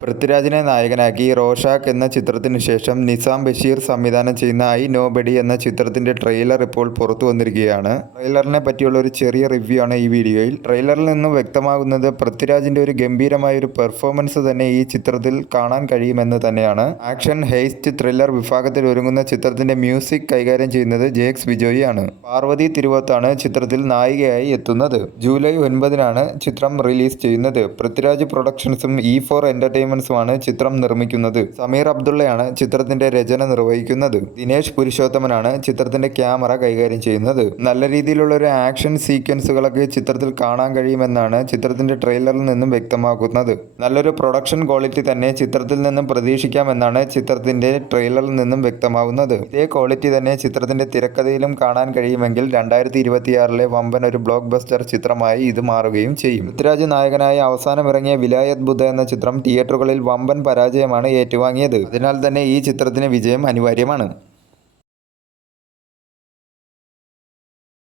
പൃഥ്വിരാജിനെ നായകനാക്കി റോഷാക്ക് എന്ന ചിത്രത്തിനു ശേഷം നിസാം ബഷീർ സംവിധാനം ചെയ്യുന്ന ഐ നോബഡി എന്ന ചിത്രത്തിന്റെ ട്രെയിലർ ഇപ്പോൾ പുറത്തു വന്നിരിക്കുകയാണ്. ട്രെയിലറിനെ പറ്റിയുള്ള ഒരു ചെറിയ റിവ്യൂ ആണ് ഈ വീഡിയോയിൽ. ട്രെയിലറിൽ നിന്നും വ്യക്തമാകുന്നത് പൃഥ്വിരാജിന്റെ ഒരു ഗംഭീരമായ ഒരു പെർഫോമൻസ് തന്നെ ഈ ചിത്രത്തിൽ കാണാൻ കഴിയുമെന്ന് തന്നെയാണ്. ആക്ഷൻ, ഹെയ്സ്റ്റ്, ത്രില്ലർ വിഭാഗത്തിൽ ഒരുങ്ങുന്ന ചിത്രത്തിന്റെ മ്യൂസിക് കൈകാര്യം ചെയ്യുന്നത് ജേക്സ് ബിജോയി ആണ്. പാർവതി തിരുവോത്താണ് ചിത്രത്തിൽ നായികയായി എത്തുന്നത്. ജൂലൈ 9-നാണ് ചിത്രം റിലീസ് ചെയ്യുന്നത്. പൃഥ്വിരാജ് പ്രൊഡക്ഷൻസും E4 എന്റർടൈൻമെന്റ്സുമാണ് ചിത്രം നിർമ്മിക്കുന്നത്. സമീർ അബ്ദുള്ളയാണ് ചിത്രത്തിന്റെ രചന നിർവഹിക്കുന്നത്. ദിനേശ് പുരുഷോത്തമനാണ് ചിത്രത്തിന്റെ ക്യാമറ കൈകാര്യം ചെയ്യുന്നത്. നല്ല രീതിയിലുള്ള ഒരു ആക്ഷൻ സീക്വൻസുകളൊക്കെ ചിത്രത്തിൽ കാണാൻ കഴിയുമെന്നാണ് ചിത്രത്തിന്റെ ട്രെയിലറിൽ നിന്നും വ്യക്തമാക്കുന്നത്. നല്ലൊരു പ്രൊഡക്ഷൻ ക്വാളിറ്റി തന്നെ ചിത്രത്തിൽ നിന്നും പ്രതീക്ഷിക്കാമെന്നാണ് ചിത്രത്തിന്റെ ട്രെയിലറിൽ നിന്നും വ്യക്തമാകുന്നത്. ഇതേ ക്വാളിറ്റി തന്നെ ചിത്രത്തിന്റെ തിരക്കഥയിലും കാണാൻ കഴിയുമെങ്കിൽ 2026-ലെ വമ്പൻ ഒരു ബ്ലോക്ക് ബസ്റ്റർ ചിത്രമായി ഇത് മാറുകയും ചെയ്യും. പൃഥ്വിരാജ് നായകനായി അവസാനം ഇറങ്ങിയ വിലായത് ബുദ്ധ എന്ന ചിത്രം തിയേറ്ററുകളിൽ വമ്പൻ പരാജയമാണ് ഏറ്റുവാങ്ങിയത്. അതിനാൽ തന്നെ ഈ ചിത്രത്തിന് വിജയം അനിവാര്യമാണ്.